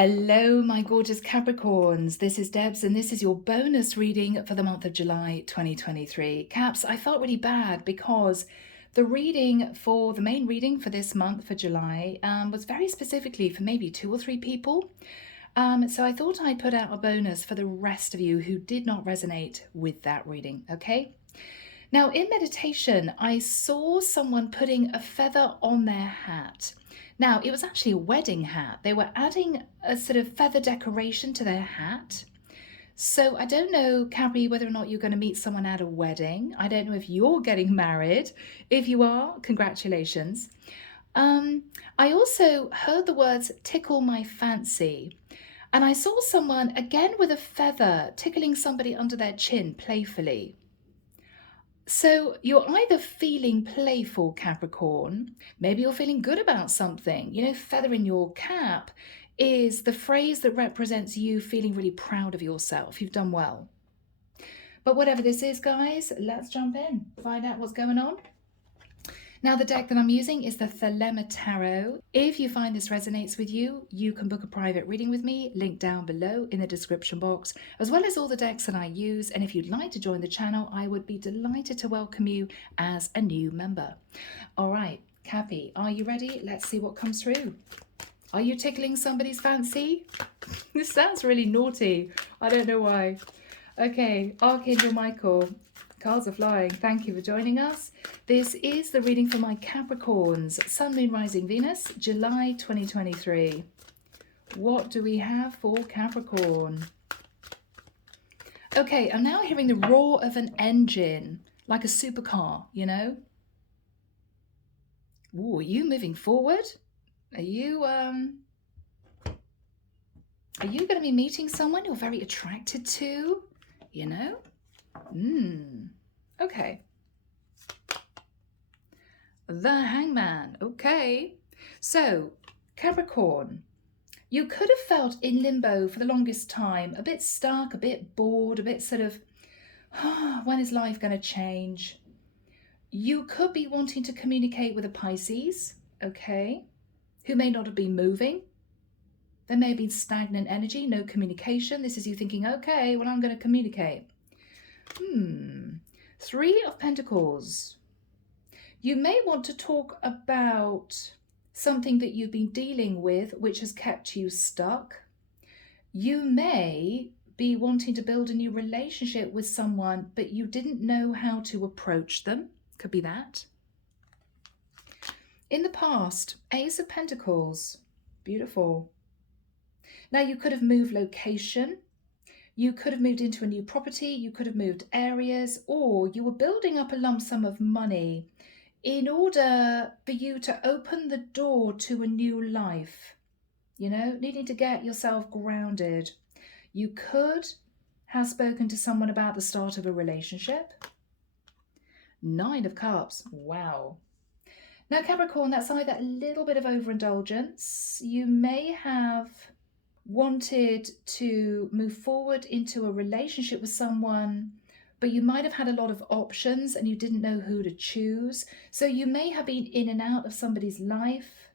Hello, my gorgeous Capricorns. This is Debs, and this is your bonus reading for the month of July 2023. Caps, I felt really bad because the main reading for this month for July was very specifically for maybe 2 or 3 people. So I thought I'd put out a bonus for the rest of you who did not resonate with that reading, okay? Now, in meditation, I saw someone putting a feather on their hat. Now, it was actually a wedding hat. They were adding a sort of feather decoration to their hat. So I don't know, Capri, whether or not you're going to meet someone at a wedding. I don't know if you're getting married. If you are, congratulations. I also heard the words tickle my fancy. And I saw someone, again with a feather, tickling somebody under their chin playfully. So you're either feeling playful, Capricorn, maybe you're feeling good about something. You know, feather in your cap is the phrase that represents you feeling really proud of yourself. You've done well. But whatever this is, guys, let's jump in, find out what's going on. Now, the deck that I'm using is the Thelema Tarot. If you find this resonates with you, you can book a private reading with me, link down below in the description box, as well as all the decks that I use. And if you'd like to join the channel, I would be delighted to welcome you as a new member. All right, Cappy, are you ready? Let's see what comes through. Are you tickling somebody's fancy? This sounds really naughty. I don't know why. Okay, Archangel Michael. Cards are flying. Thank you for joining us. This is the reading for my Capricorns, Sun, Moon, Rising, Venus, July 2023. What do we have for Capricorn? Okay, I'm now hearing the roar of an engine, like a supercar, you know? Ooh, are you moving forward? Are you going to be meeting someone you're very attracted to, you know? Okay. The Hangman. Okay. So, Capricorn, you could have felt in limbo for the longest time, a bit stuck, a bit bored, a bit sort of, when is life going to change? You could be wanting to communicate with a Pisces, okay, who may not have been moving. There may have been stagnant energy, no communication. This is you thinking, okay, well, I'm going to communicate. 3 of Pentacles. You may want to talk about something that you've been dealing with, which has kept you stuck. You may be wanting to build a new relationship with someone, but you didn't know how to approach them. Could be that. In the past, Ace of Pentacles. Beautiful. Now, you could have moved location. You could have moved into a new property, you could have moved areas, or you were building up a lump sum of money in order for you to open the door to a new life, you know, needing to get yourself grounded. You could have spoken to someone about the start of a relationship. 9 of Cups. Wow. Now, Capricorn, that's either a little bit of overindulgence. You may have wanted to move forward into a relationship with someone, but you might have had a lot of options and you didn't know who to choose. So you may have been in and out of somebody's life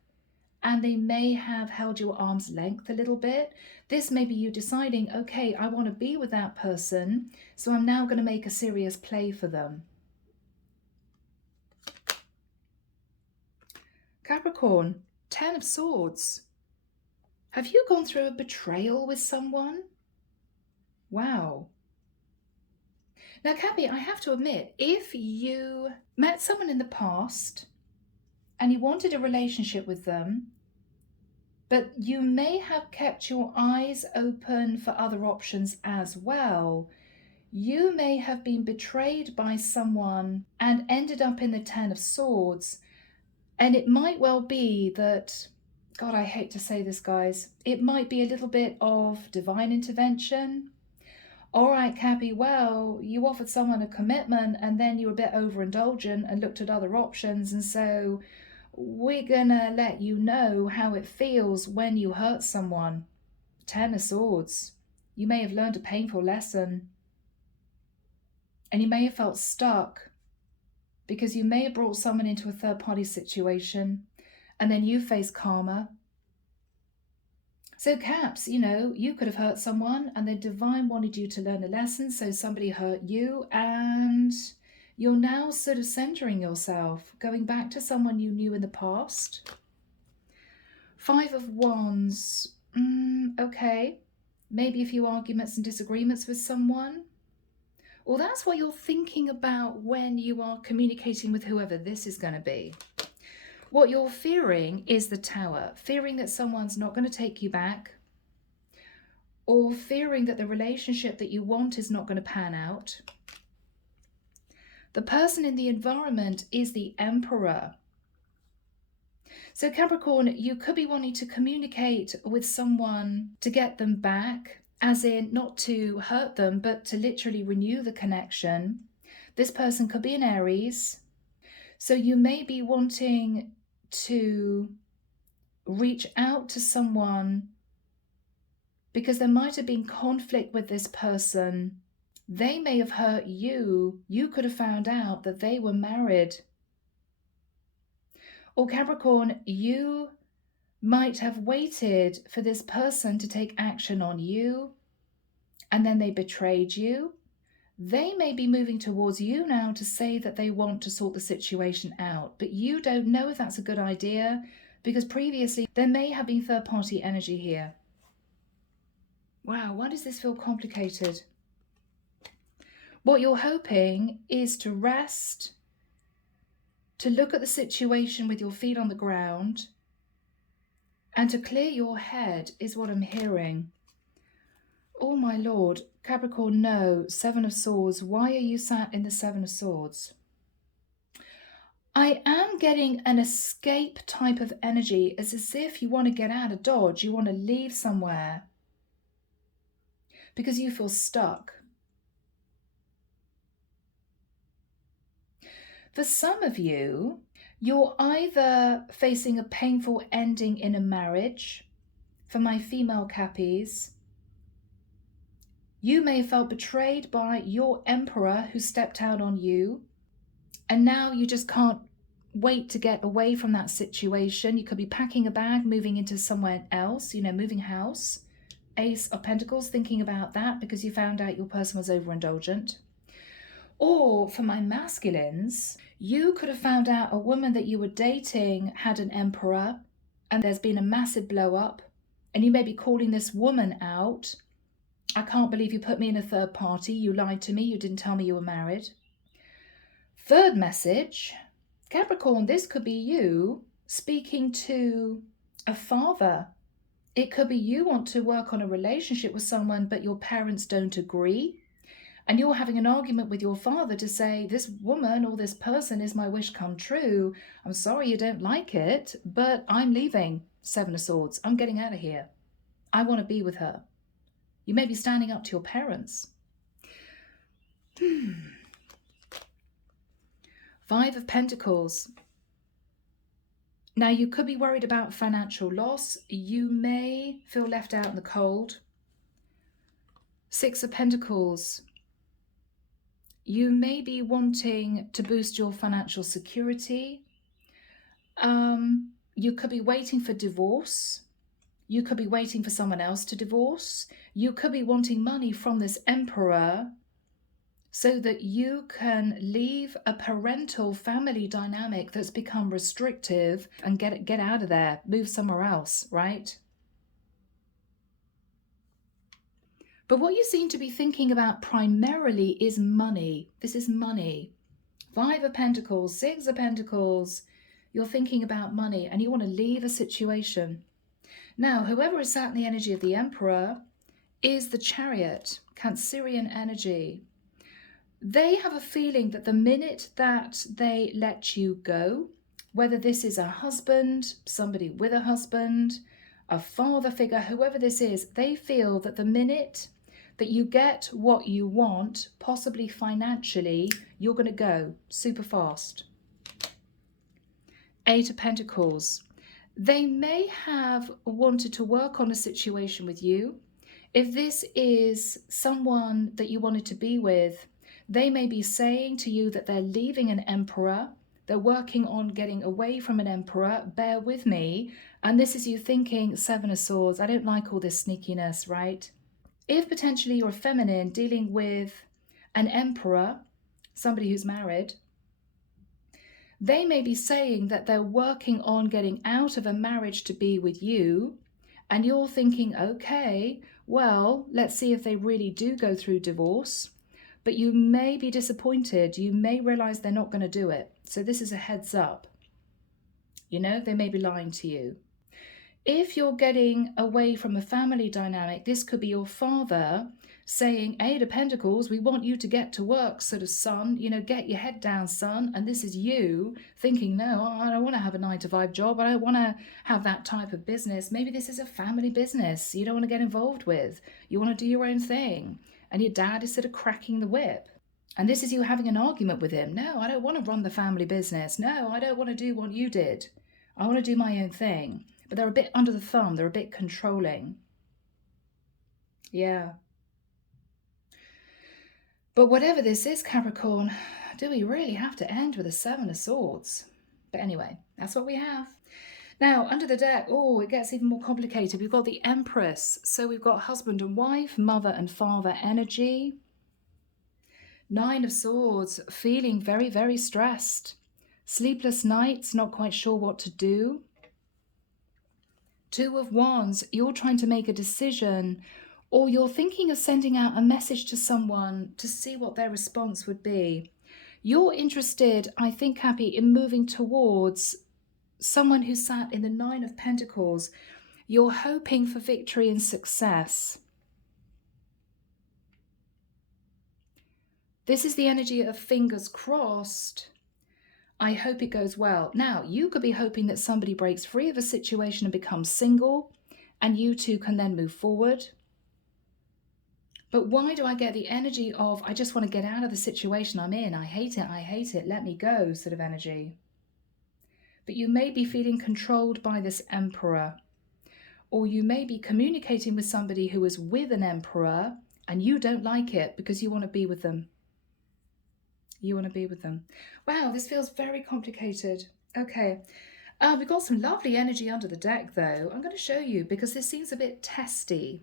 and they may have held you at arm's length a little bit. This may be you deciding, okay, I want to be with that person, so I'm now going to make a serious play for them. Capricorn, 10 of Swords. Have you gone through a betrayal with someone? Wow. Now, Cappy, I have to admit, if you met someone in the past and you wanted a relationship with them, but you may have kept your eyes open for other options as well, you may have been betrayed by someone and ended up in the 10 of Swords. And it might well be that, God, I hate to say this, guys, it might be a little bit of divine intervention. All right, Cappy, well, you offered someone a commitment and then you were a bit overindulgent and looked at other options. And so we're going to let you know how it feels when you hurt someone. 10 of Swords. You may have learned a painful lesson. And you may have felt stuck because you may have brought someone into a third-party situation and then you face karma. So Caps, you could have hurt someone and the divine wanted you to learn a lesson, so somebody hurt you and you're now sort of centering yourself, going back to someone you knew in the past. 5 of Wands, okay. Maybe a few arguments and disagreements with someone. Well, that's what you're thinking about when you are communicating with whoever this is going to be. What you're fearing is the Tower, fearing that someone's not going to take you back, or fearing that the relationship that you want is not going to pan out. The person in the environment is the Emperor. So Capricorn, you could be wanting to communicate with someone to get them back, as in not to hurt them, but to literally renew the connection. This person could be an Aries. So you may be wanting to reach out to someone because there might have been conflict with this person. They may have hurt you. You could have found out that they were married. Or Capricorn, you might have waited for this person to take action on you and then they betrayed you. They may be moving towards you now to say that they want to sort the situation out, but you don't know if that's a good idea because previously there may have been third-party energy here. Wow, why does this feel complicated? What you're hoping is to rest, to look at the situation with your feet on the ground, and to clear your head is what I'm hearing. Oh my Lord, Capricorn, no, 7 of Swords. Why are you sat in the 7 of Swords? I am getting an escape type of energy, as if you want to get out of Dodge, you want to leave somewhere because you feel stuck. For some of you, you're either facing a painful ending in a marriage. For my female Cappies, you may have felt betrayed by your Emperor who stepped out on you, and now you just can't wait to get away from that situation. You could be packing a bag, moving into somewhere else, moving house. Ace of Pentacles, thinking about that because you found out your person was overindulgent. Or for my masculines, you could have found out a woman that you were dating had an Emperor and there's been a massive blow up and you may be calling this woman out. I can't believe you put me in a third party. You lied to me. You didn't tell me you were married. Third message, Capricorn, this could be you speaking to a father. It could be you want to work on a relationship with someone, but your parents don't agree. And you're having an argument with your father to say, this woman or this person is my wish come true. I'm sorry you don't like it, but I'm leaving. 7 of Swords. I'm getting out of here. I want to be with her. You may be standing up to your parents. 5 of Pentacles. Now, you could be worried about financial loss. You may feel left out in the cold. 6 of Pentacles. You may be wanting to boost your financial security. You could be waiting for divorce. You could be waiting for someone else to divorce. You could be wanting money from this Emperor so that you can leave a parental family dynamic that's become restrictive and get out of there, move somewhere else, right? But what you seem to be thinking about primarily is money. This is money. 5 of Pentacles, 6 of Pentacles. You're thinking about money and you want to leave a situation. Now, whoever is sat in the energy of the Emperor is the Chariot, Cancerian energy. They have a feeling that the minute that they let you go, whether this is a husband, somebody with a husband, a father figure, whoever this is, they feel that the minute that you get what you want, possibly financially, you're going to go super fast. 8 of Pentacles. They may have wanted to work on a situation with you. If this is someone that you wanted to be with, they may be saying to you that they're leaving an Emperor. They're working on getting away from an Emperor. Bear with me. And this is you thinking, Seven of Swords, I don't like all this sneakiness, right? If potentially you're feminine dealing with an emperor, somebody who's married, they may be saying that they're working on getting out of a marriage to be with you, and you're thinking, okay, well, let's see if they really do go through divorce. But you may be disappointed. You may realize they're not going to do it. So this is a heads up. You know, they may be lying to you. If you're getting away from a family dynamic, this could be your father saying, Eight of Pentacles, we want you to get to work, sort of, son, you know, get your head down, son. And this is you thinking, no, I don't want to have a 9-to-5 job. I don't want to have that type of business. Maybe this is a family business you don't want to get involved with. You want to do your own thing. And your dad is sort of cracking the whip. And this is you having an argument with him. No, I don't want to run the family business. No, I don't want to do what you did. I want to do my own thing. But they're a bit under the thumb. They're a bit controlling. Yeah. But whatever this is, Capricorn, do we really have to end with a 7 of Swords? But anyway, that's what we have. Now, under the deck, oh, it gets even more complicated. We've got the Empress. So we've got husband and wife, mother and father energy. 9 of Swords, feeling very, very stressed. Sleepless nights, not quite sure what to do. 2 of Wands, you're trying to make a decision, or you're thinking of sending out a message to someone to see what their response would be. You're interested, I think, Cappy, in moving towards someone who sat in the 9 of Pentacles. You're hoping for victory and success. This is the energy of fingers crossed. I hope it goes well. Now, you could be hoping that somebody breaks free of a situation and becomes single, and you two can then move forward. But why do I get the energy of, I just want to get out of the situation I'm in. I hate it, let me go sort of energy. But you may be feeling controlled by this Emperor, or you may be communicating with somebody who is with an Emperor and you don't like it because you want to be with them. You want to be with them. Wow, this feels very complicated. Okay. We've got some lovely energy under the deck, though. I'm going to show you because this seems a bit testy.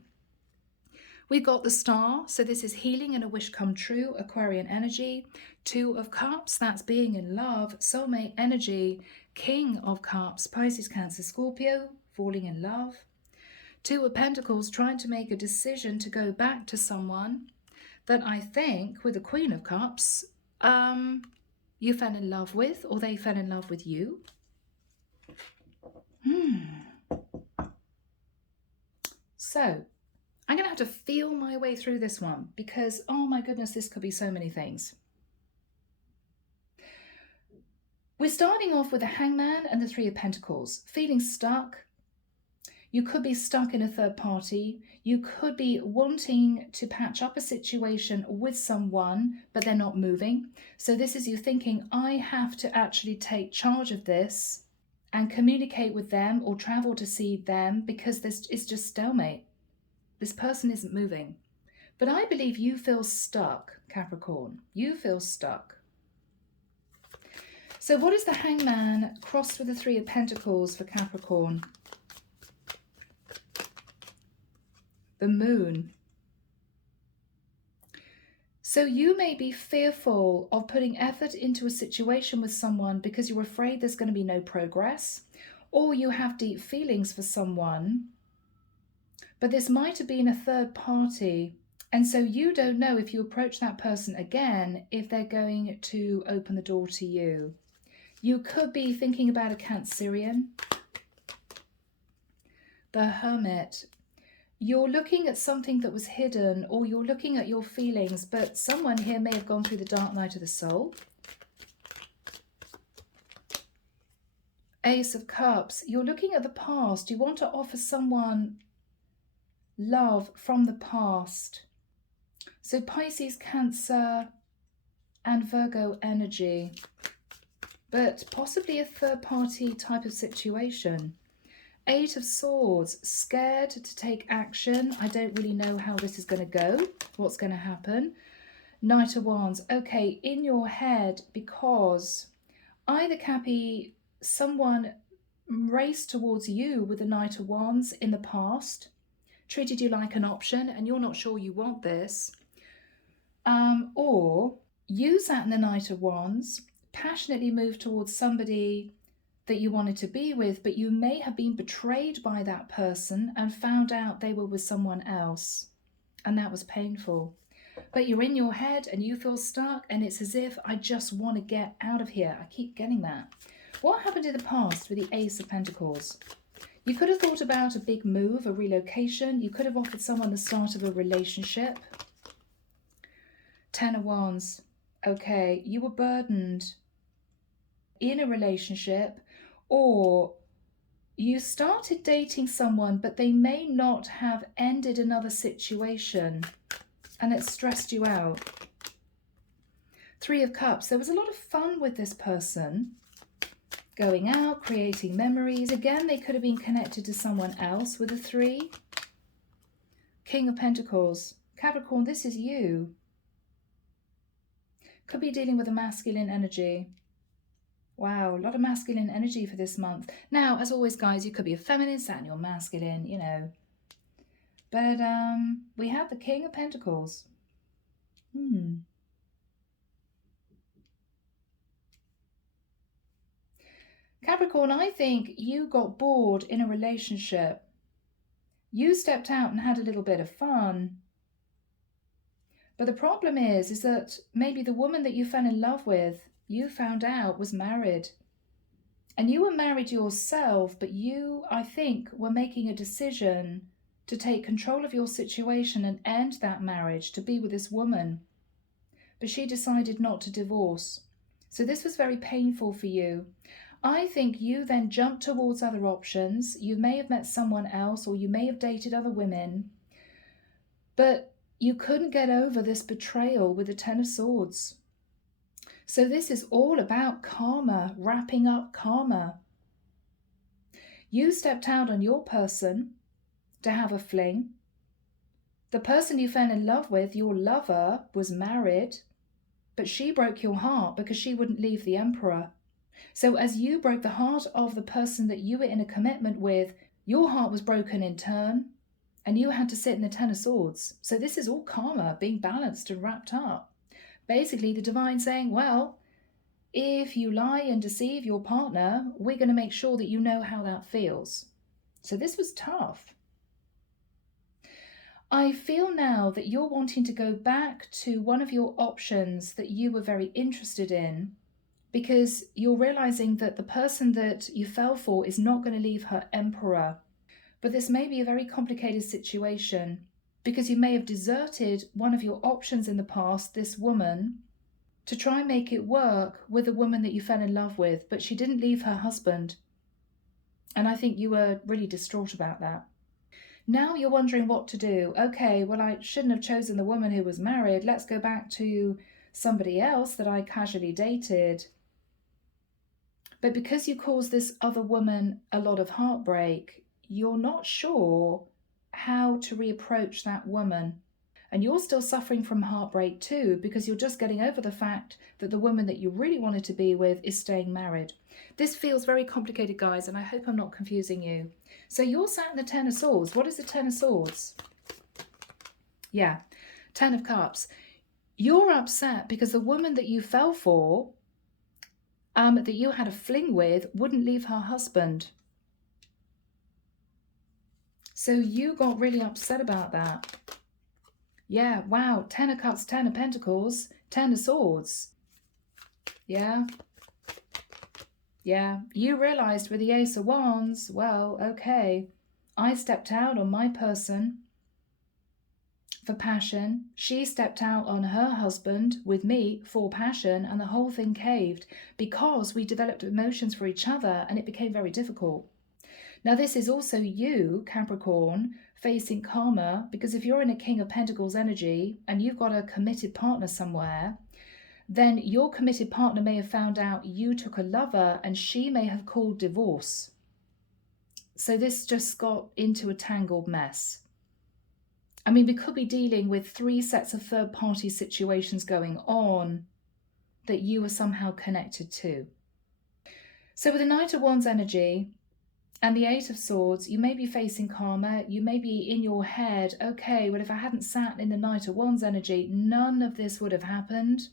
We've got the Star. So this is healing and a wish come true, Aquarian energy. 2 of Cups, that's being in love. Soulmate energy. King of Cups, Pisces, Cancer, Scorpio, falling in love. 2 of Pentacles, trying to make a decision to go back to someone that I think, with the Queen of Cups, you fell in love with, or they fell in love with you. So I'm going to have to feel my way through this one because, oh my goodness, this could be so many things. We're starting off with the Hangman and the 3 of Pentacles, feeling stuck. You could be stuck in a third party. You could be wanting to patch up a situation with someone, but they're not moving. So this is you thinking, I have to actually take charge of this and communicate with them or travel to see them because this is just stalemate. This person isn't moving. But I believe you feel stuck, Capricorn. You feel stuck. So what is the Hangman crossed with the 3 of Pentacles for Capricorn? The Moon. So you may be fearful of putting effort into a situation with someone because you're afraid there's going to be no progress, or you have deep feelings for someone, but this might have been a third party, and so you don't know if you approach that person again, if they're going to open the door to you. You could be thinking about a Cancerian. The Hermit. You're looking at something that was hidden, or you're looking at your feelings, but someone here may have gone through the dark night of the soul. Ace of Cups. You're looking at the past. You want to offer someone love from the past. So Pisces, Cancer, and Virgo energy, but possibly a third party type of situation. 8 of Swords, scared to take action. I don't really know how this is going to go, what's going to happen. Knight of Wands, okay, in your head, because either, Cappy, someone raced towards you with the Knight of Wands in the past, treated you like an option, and you're not sure you want this. Or you sat in the Knight of Wands, passionately moved towards somebody that you wanted to be with, but you may have been betrayed by that person and found out they were with someone else, and that was painful. But you're in your head and you feel stuck, and it's as if I just want to get out of here. I keep getting that. What happened in the past with the Ace of Pentacles? You could have thought about a big move, a relocation. You could have offered someone the start of a relationship. Ten of Wands. Okay, you were burdened in a relationship, or you started dating someone, but they may not have ended another situation, and it stressed you out. Three of Cups. There was a lot of fun with this person. Going out, creating memories. Again, they could have been connected to someone else with a 3. King of Pentacles. Capricorn, this is you. Could be dealing with a masculine energy. Wow, a lot of masculine energy for this month. Now, as always, guys, you could be a feminine, sat in your masculine, you know. But we have the King of Pentacles. Capricorn, I think you got bored in a relationship. You stepped out and had a little bit of fun. But the problem is that maybe the woman that you fell in love with, you found out was married. And you were married yourself, but you, I think, were making a decision to take control of your situation and end that marriage, to be with this woman. But she decided not to divorce. So this was very painful for you. I think you then jumped towards other options. You may have met someone else, or you may have dated other women, but you couldn't get over this betrayal with the Ten of Swords. So this is all about karma, wrapping up karma. You stepped out on your person to have a fling. The person you fell in love with, your lover, was married, but she broke your heart because she wouldn't leave the Emperor. So as you broke the heart of the person that you were in a commitment with, your heart was broken in turn, and you had to sit in the Ten of Swords. So this is all karma being balanced and wrapped up. Basically, the divine saying, well, if you lie and deceive your partner, we're going to make sure that you know how that feels. So this was tough. I feel now that you're wanting to go back to one of your options that you were very interested in, because you're realizing that the person that you fell for is not going to leave her Emperor. But this may be a very complicated situation, because you may have deserted one of your options in the past, this woman, to try and make it work with the woman that you fell in love with, but she didn't leave her husband. And I think you were really distraught about that. Now you're wondering what to do. Okay, well, I shouldn't have chosen the woman who was married. Let's go back to somebody else that I casually dated. But because you caused this other woman a lot of heartbreak, you're not sure how to reapproach that woman. And you're still suffering from heartbreak too, because you're just getting over the fact that the woman that you really wanted to be with is staying married. This feels very complicated, guys, and I hope I'm not confusing you. So you're sat in the Ten of Swords. What is the Ten of Swords? Yeah, Ten of Cups. You're upset because the woman that you fell for, that you had a fling with, wouldn't leave her husband. So you got really upset about that. Yeah, wow, Ten of Cups, Ten of Pentacles, Ten of Swords. Yeah. Yeah, you realized with the Ace of Wands, well, okay, I stepped out on my person for passion. She stepped out on her husband with me for passion, and the whole thing caved because we developed emotions for each other, and it became very difficult. Now, this is also you, Capricorn, facing karma, because if you're in a King of Pentacles energy and you've got a committed partner somewhere, then your committed partner may have found out you took a lover and she may have called divorce. So this just got into a tangled mess. I mean, we could be dealing with 3 sets of third-party situations going on that you were somehow connected to. So with the Knight of Wands energy, And the Eight of Swords, you may be facing karma. You may be in your head, okay, well, if I hadn't sat in the Knight of Wands energy, none of this would have happened.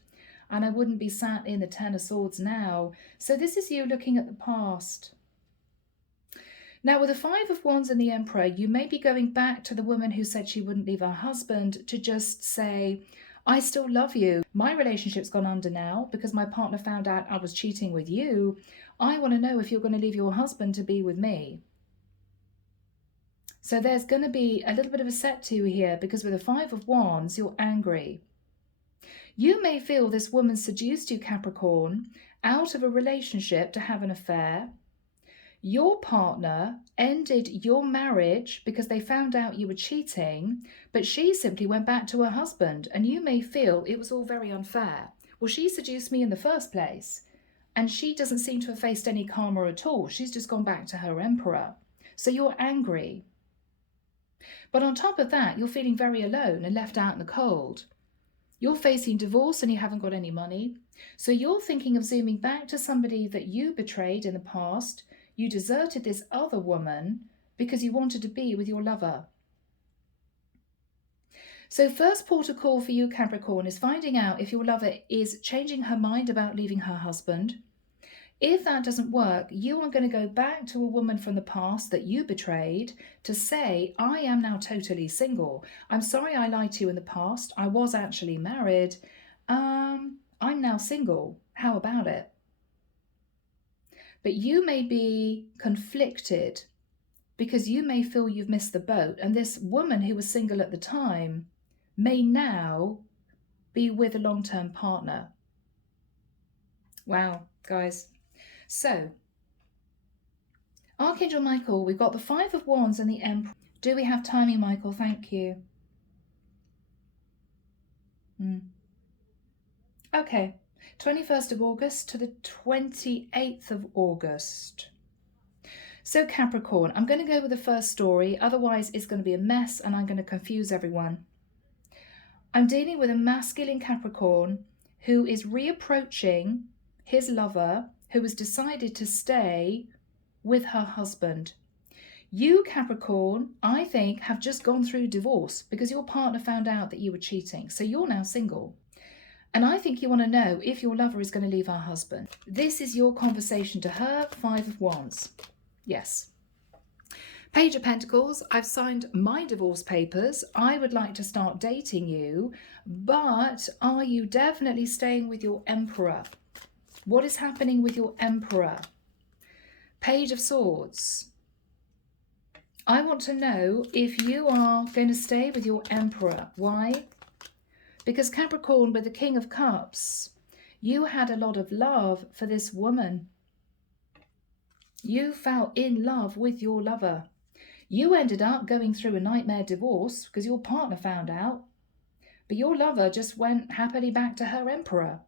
And I wouldn't be sat in the Ten of Swords now. So this is you looking at the past. Now, with the Five of Wands and the Emperor, you may be going back to the woman who said she wouldn't leave her husband to just say, I still love you. My relationship's gone under now because my partner found out I was cheating with you. I want to know if you're going to leave your husband to be with me. So there's going to be a little bit of a set to here because with the Five of Wands, you're angry. You may feel this woman seduced you, Capricorn, out of a relationship to have an affair. Your partner ended your marriage because they found out you were cheating, but she simply went back to her husband, and you may feel it was all very unfair. Well, she seduced me in the first place, and she doesn't seem to have faced any karma at all. She's just gone back to her emperor. So you're angry. But on top of that, you're feeling very alone and left out in the cold. You're facing divorce and you haven't got any money. So you're thinking of zooming back to somebody that you betrayed in the past. You deserted this other woman because you wanted to be with your lover. So first port of call for you, Capricorn, is finding out if your lover is changing her mind about leaving her husband. If that doesn't work, you are going to go back to a woman from the past that you betrayed to say, I am now totally single. I'm sorry I lied to you in the past. I was actually married. I'm now single. How about it? But you may be conflicted because you may feel you've missed the boat. And this woman who was single at the time may now be with a long-term partner. Wow, guys. So, Archangel Michael, we've got the Five of Wands and the Emperor. Do we have timing, Michael? Thank you. Okay, 21st of August to the 28th of August. So Capricorn, I'm going to go with the first story. Otherwise, it's going to be a mess and I'm going to confuse everyone. I'm dealing with a masculine Capricorn who is reapproaching his lover who has decided to stay with her husband. You, Capricorn, I think, have just gone through divorce because your partner found out that you were cheating. So you're now single. And I think you want to know if your lover is going to leave her husband. This is your conversation to her, Five of Wands. Yes. Page of Pentacles, I've signed my divorce papers. I would like to start dating you, but are you definitely staying with your Emperor? What is happening with your Emperor? Page of Swords. I want to know if you are going to stay with your Emperor. Why? Because Capricorn, with the King of Cups, you had a lot of love for this woman. You fell in love with your lover. You ended up going through a nightmare divorce because your partner found out. But your lover just went happily back to her Emperor.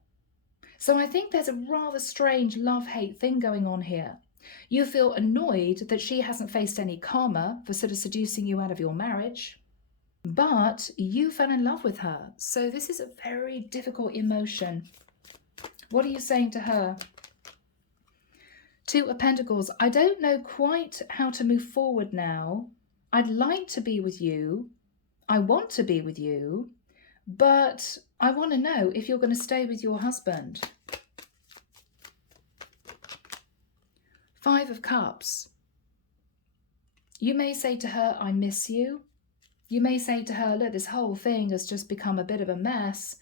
So I think there's a rather strange love-hate thing going on here. You feel annoyed that she hasn't faced any karma for sort of seducing you out of your marriage, but you fell in love with her. So this is a very difficult emotion. What are you saying to her? Two of Pentacles. I don't know quite how to move forward now. I'd like to be with you. I want to be with you, but I want to know if you're going to stay with your husband. Five of Cups. You may say to her, I miss you. You may say to her, look, this whole thing has just become a bit of a mess.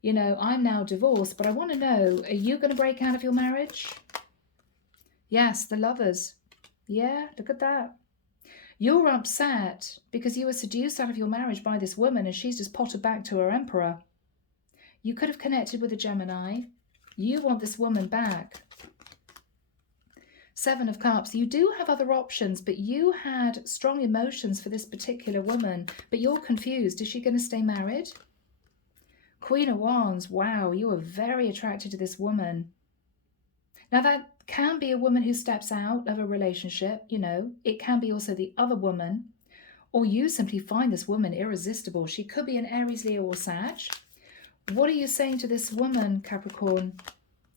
You know, I'm now divorced, but I want to know, are you going to break out of your marriage? Yes, the Lovers. Yeah, look at that. You're upset because you were seduced out of your marriage by this woman and she's just potted back to her Emperor. You could have connected with a Gemini. You want this woman back. Seven of Cups. You do have other options, but you had strong emotions for this particular woman, but you're confused. Is she going to stay married? Queen of Wands. Wow, you are very attracted to this woman. Now that can be a woman who steps out of a relationship, you know. It can be also the other woman, or you simply find this woman irresistible. She could be an Aries, Leo, or Sag. What are you saying to this woman, Capricorn?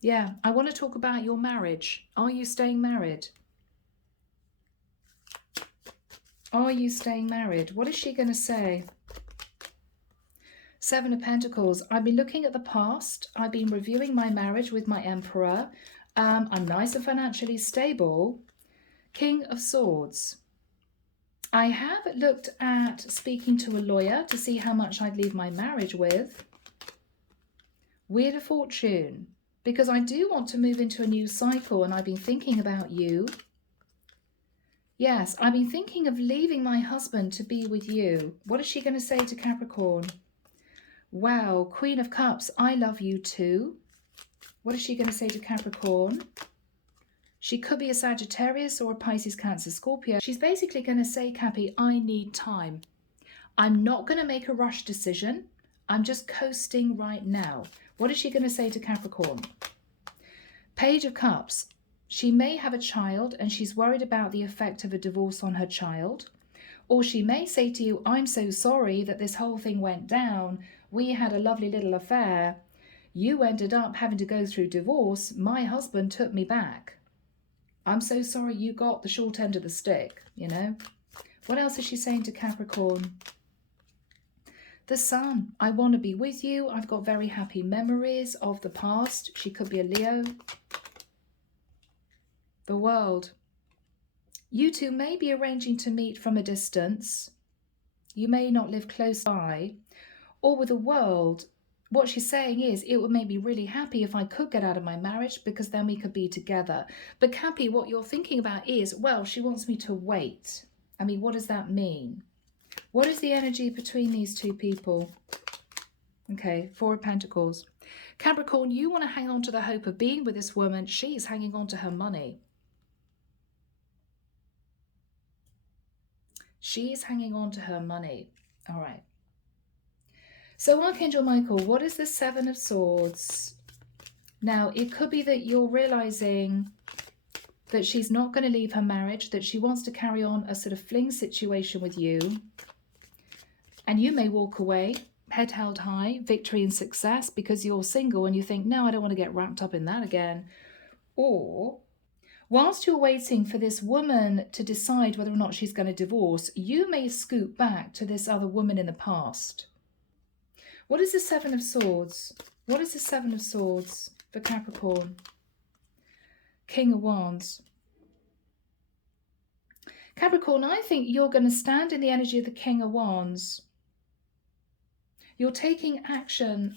Yeah, I want to talk about your marriage. Are you staying married? Are you staying married? What is she going to say? Seven of Pentacles. I've been looking at the past. I've been reviewing my marriage with my Emperor. I'm nice and financially stable. King of Swords. I have looked at speaking to a lawyer to see how much I'd leave my marriage with. Wheel of Fortune. Because I do want to move into a new cycle and I've been thinking about you. Yes, I've been thinking of leaving my husband to be with you. What is she going to say to Capricorn? Wow, Queen of Cups, I love you too. What is she going to say to Capricorn? She could be a Sagittarius or a Pisces, Cancer, Scorpio. She's basically going to say, Cappy, I need time. I'm not going to make a rush decision. I'm just coasting right now. What is she going to say to Capricorn? Page of Cups. She may have a child and she's worried about the effect of a divorce on her child. Or she may say to you, I'm so sorry that this whole thing went down. We had a lovely little affair. You ended up having to go through divorce. My husband took me back. I'm so sorry you got the short end of the stick, you know. What else is she saying to Capricorn? The Sun. I want to be with you. I've got very happy memories of the past. She could be a Leo. The World. You two may be arranging to meet from a distance. You may not live close by. Or with the World, what she's saying is, it would make me really happy if I could get out of my marriage because then we could be together. But Cappy, what you're thinking about is, well, she wants me to wait. I mean, what does that mean? What is the energy between these two people? Okay, Four of Pentacles. Capricorn, you want to hang on to the hope of being with this woman. She's hanging on to her money. She's hanging on to her money. All right. So Archangel Michael, what is the Seven of Swords? Now, it could be that you're realizing that she's not going to leave her marriage, that she wants to carry on a sort of fling situation with you. And you may walk away, head held high, victory and success, because you're single and you think, no, I don't want to get wrapped up in that again. Or whilst you're waiting for this woman to decide whether or not she's going to divorce, you may scoot back to this other woman in the past. What is the Seven of Swords? What is the Seven of Swords for Capricorn? King of Wands. Capricorn, I think you're going to stand in the energy of the King of Wands. You're taking action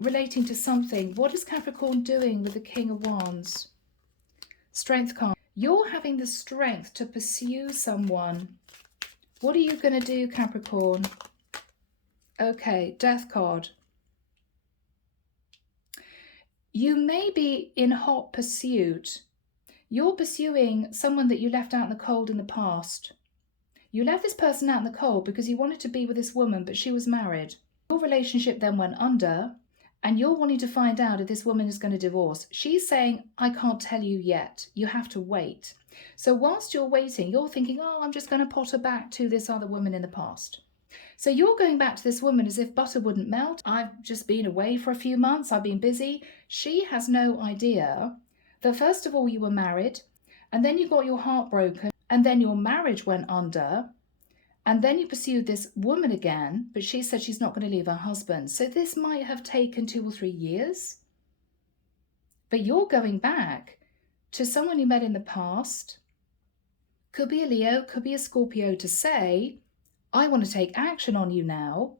relating to something. What is Capricorn doing with the King of Wands? Strength card. You're having the strength to pursue someone. What are you going to do, Capricorn? Okay, Death card. You may be in hot pursuit. You're pursuing someone that you left out in the cold in the past. You left this person out in the cold because you wanted to be with this woman, but she was married. Your relationship then went under, and you're wanting to find out if this woman is going to divorce. She's saying, I can't tell you yet. You have to wait. So whilst you're waiting, you're thinking, oh, I'm just going to potter back to this other woman in the past. So you're going back to this woman as if butter wouldn't melt. I've just been away for a few months. I've been busy. She has no idea that first of all, you were married, and then you got your heart broken, and then your marriage went under, and then you pursued this woman again, but she said she's not going to leave her husband. So this might have taken 2 or 3 years. But you're going back to someone you met in the past. Could be a Leo, could be a Scorpio, to say, I want to take action on you now.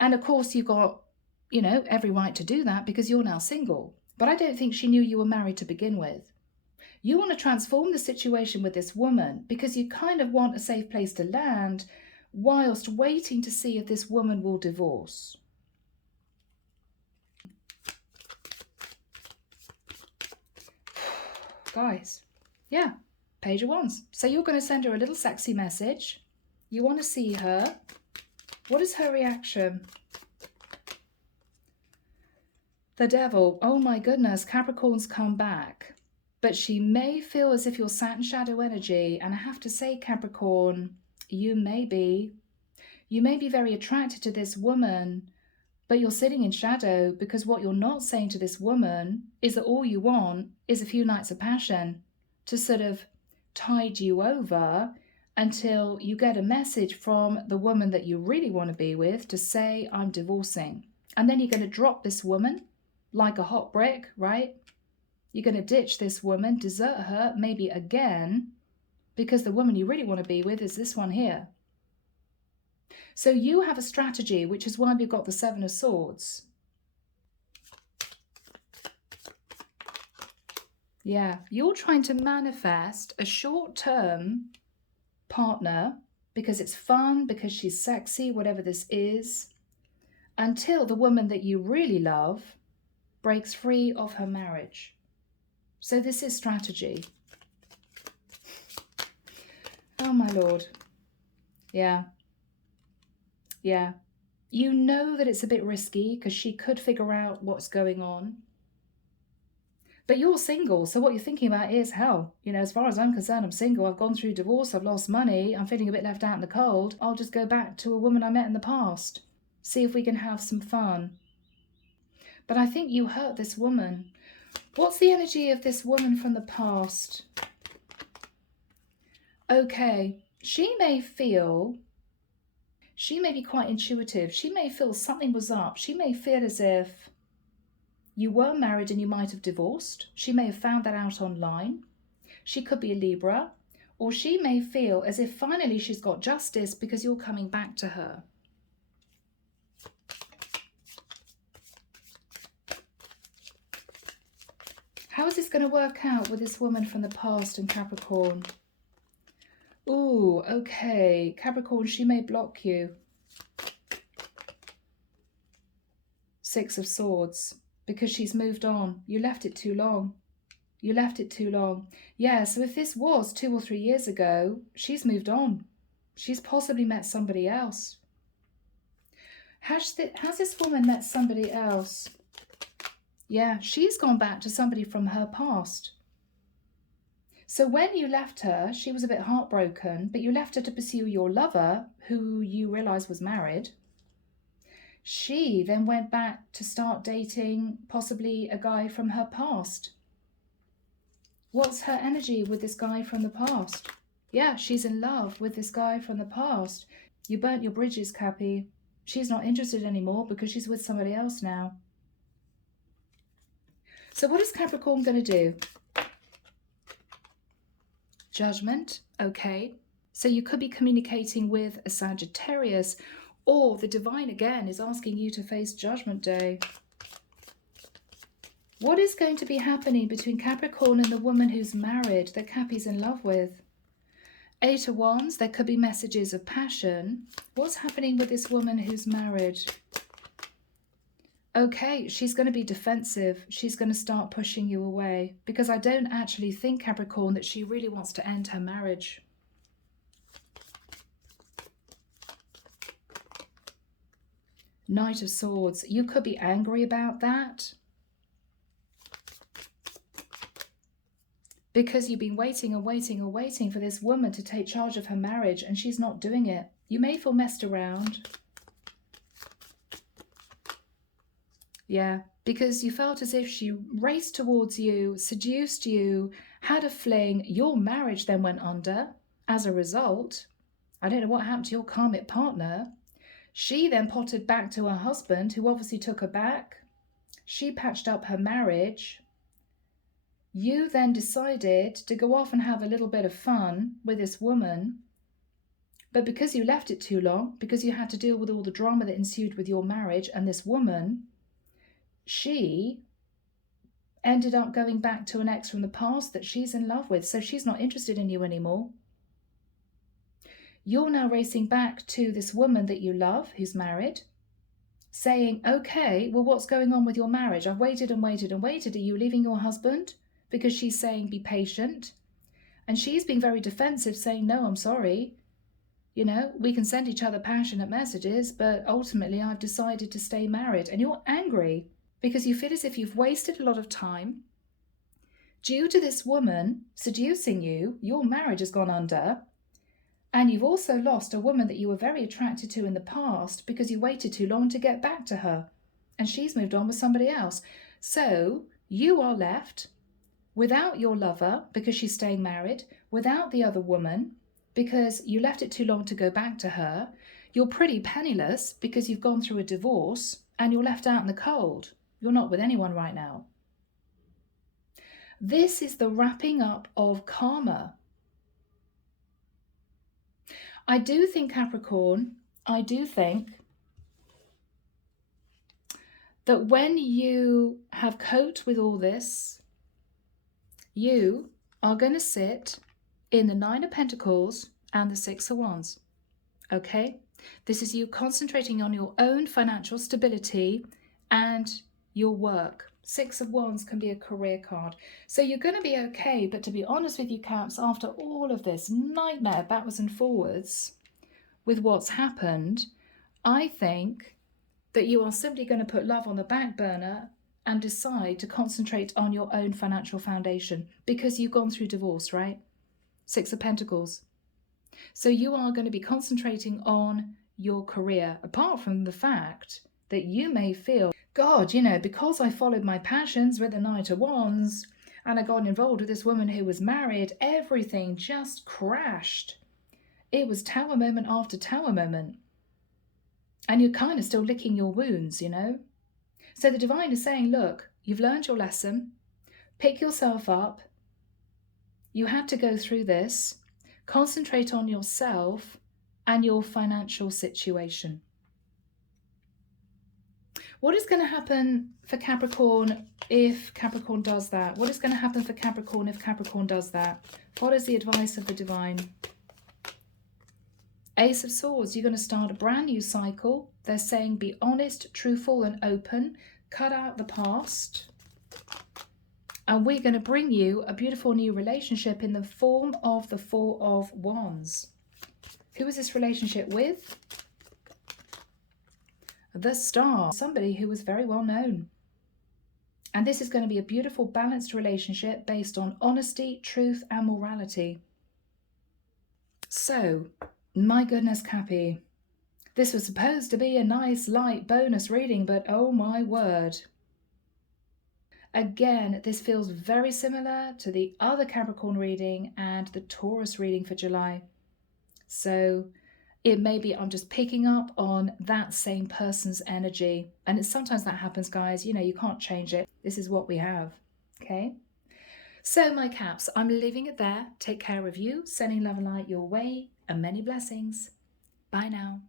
And of course, you've got, you know, every right to do that because you're now single. But I don't think she knew you were married to begin with. You want to transform the situation with this woman because you kind of want a safe place to land whilst waiting to see if this woman will divorce. Guys, yeah, Page of Wands. So you're going to send her a little sexy message. You want to see her. What is her reaction? The Devil. Oh my goodness, Capricorn's come back. But she may feel as if you're sat in shadow energy. And I have to say, Capricorn, you may be very attracted to this woman, but you're sitting in shadow because what you're not saying to this woman is that all you want is a few nights of passion to sort of tide you over until you get a message from the woman that you really want to be with to say, I'm divorcing. And then you're going to drop this woman like a hot brick, right? You're going to ditch this woman, desert her, maybe again, because the woman you really want to be with is this one here. So you have a strategy, which is why we've got the Seven of Swords. Yeah, you're trying to manifest a short-term partner because it's fun, because she's sexy, whatever this is, until the woman that you really love breaks free of her marriage. So this is strategy. Oh, my Lord. Yeah. Yeah. You know that it's a bit risky because she could figure out what's going on. But you're single, so what you're thinking about is, hell, you know, as far as I'm concerned, I'm single, I've gone through divorce, I've lost money, I'm feeling a bit left out in the cold. I'll just go back to a woman I met in the past. See if we can have some fun. But I think you hurt this woman. What's the energy of this woman from the past? Okay, she may be quite intuitive. She may feel something was up. She may feel as if you were married and you might have divorced. She may have found that out online. She could be a Libra. Or she may feel as if finally she's got justice because you're coming back to her. How is this going to work out with this woman from the past and Capricorn? Ooh, okay. Capricorn, she may block you. Six of Swords. Because she's moved on. You left it too long. You left it too long. Yeah, so if this was 2 or 3 years ago, she's moved on. She's possibly met somebody else. Has this woman met somebody else? Yeah, she's gone back to somebody from her past. So when you left her, she was a bit heartbroken, but you left her to pursue your lover, who you realised was married. She then went back to start dating possibly a guy from her past. What's her energy with this guy from the past? Yeah, she's in love with this guy from the past. You burnt your bridges, Cappy. She's not interested anymore because she's with somebody else now. So what is Capricorn going to do? Judgment, okay. So you could be communicating with a Sagittarius, or the divine again is asking you to face Judgment Day. What is going to be happening between Capricorn and the woman who's married that Cappy's in love with? Eight of Wands, there could be messages of passion. What's happening with this woman who's married? Okay, she's going to be defensive. She's going to start pushing you away because I don't actually think, Capricorn, that she really wants to end her marriage. Knight of Swords, you could be angry about that because you've been waiting and waiting and waiting for this woman to take charge of her marriage and she's not doing it. You may feel messed around. Yeah, because you felt as if she raced towards you, seduced you, had a fling. Your marriage then went under as a result. I don't know what happened to your karmic partner. She then potted back to her husband, who obviously took her back. She patched up her marriage. You then decided to go off and have a little bit of fun with this woman. But because you left it too long, because you had to deal with all the drama that ensued with your marriage and this woman, she ended up going back to an ex from the past that she's in love with. So she's not interested in you anymore. You're now racing back to this woman that you love, who's married, saying, okay, well, what's going on with your marriage? I've waited and waited and waited. Are you leaving your husband? Because she's saying, be patient. And she's being very defensive, saying, no, I'm sorry. You know, we can send each other passionate messages, but ultimately I've decided to stay married. And you're angry because you feel as if you've wasted a lot of time. Due to this woman seducing you, your marriage has gone under. And you've also lost a woman that you were very attracted to in the past because you waited too long to get back to her. And she's moved on with somebody else. So you are left without your lover because she's staying married, without the other woman, because you left it too long to go back to her. You're pretty penniless because you've gone through a divorce and you're left out in the cold. You're not with anyone right now. This is the wrapping up of karma. I do think, Capricorn, I do think that when you have coped with all this, you are going to sit in the Nine of Pentacles and the Six of Wands. Okay? This is you concentrating on your own financial stability and your work. Six of Wands can be a career card. So you're going to be okay, but to be honest with you, Caps, after all of this nightmare backwards and forwards with what's happened, I think that you are simply going to put love on the back burner and decide to concentrate on your own financial foundation because you've gone through divorce, right? Six of Pentacles. So you are going to be concentrating on your career, apart from the fact that you may feel, God, you know, because I followed my passions with the Knight of Wands and I got involved with this woman who was married, everything just crashed. It was tower moment after tower moment. And you're kind of still licking your wounds, you know? So the divine is saying, look, you've learned your lesson. Pick yourself up. You had to go through this. Concentrate on yourself and your financial situation. What is going to happen for Capricorn if Capricorn does that? What is going to happen for Capricorn if Capricorn does that? What is the advice of the divine? Ace of Swords, you're going to start a brand new cycle. They're saying be honest, truthful and open. Cut out the past. And we're going to bring you a beautiful new relationship in the form of the Four of Wands. Who is this relationship with? The Star. Somebody who was very well known. And this is going to be a beautiful balanced relationship based on honesty, truth and morality. So, my goodness, Cappy. This was supposed to be a nice light bonus reading, but oh my word. Again, this feels very similar to the other Capricorn reading and the Taurus reading for July. So it may be I'm just picking up on that same person's energy. And sometimes that happens, guys. You know, you can't change it. This is what we have. Okay? So my Caps, I'm leaving it there. Take care of you, sending love and light your way, and many blessings. Bye now.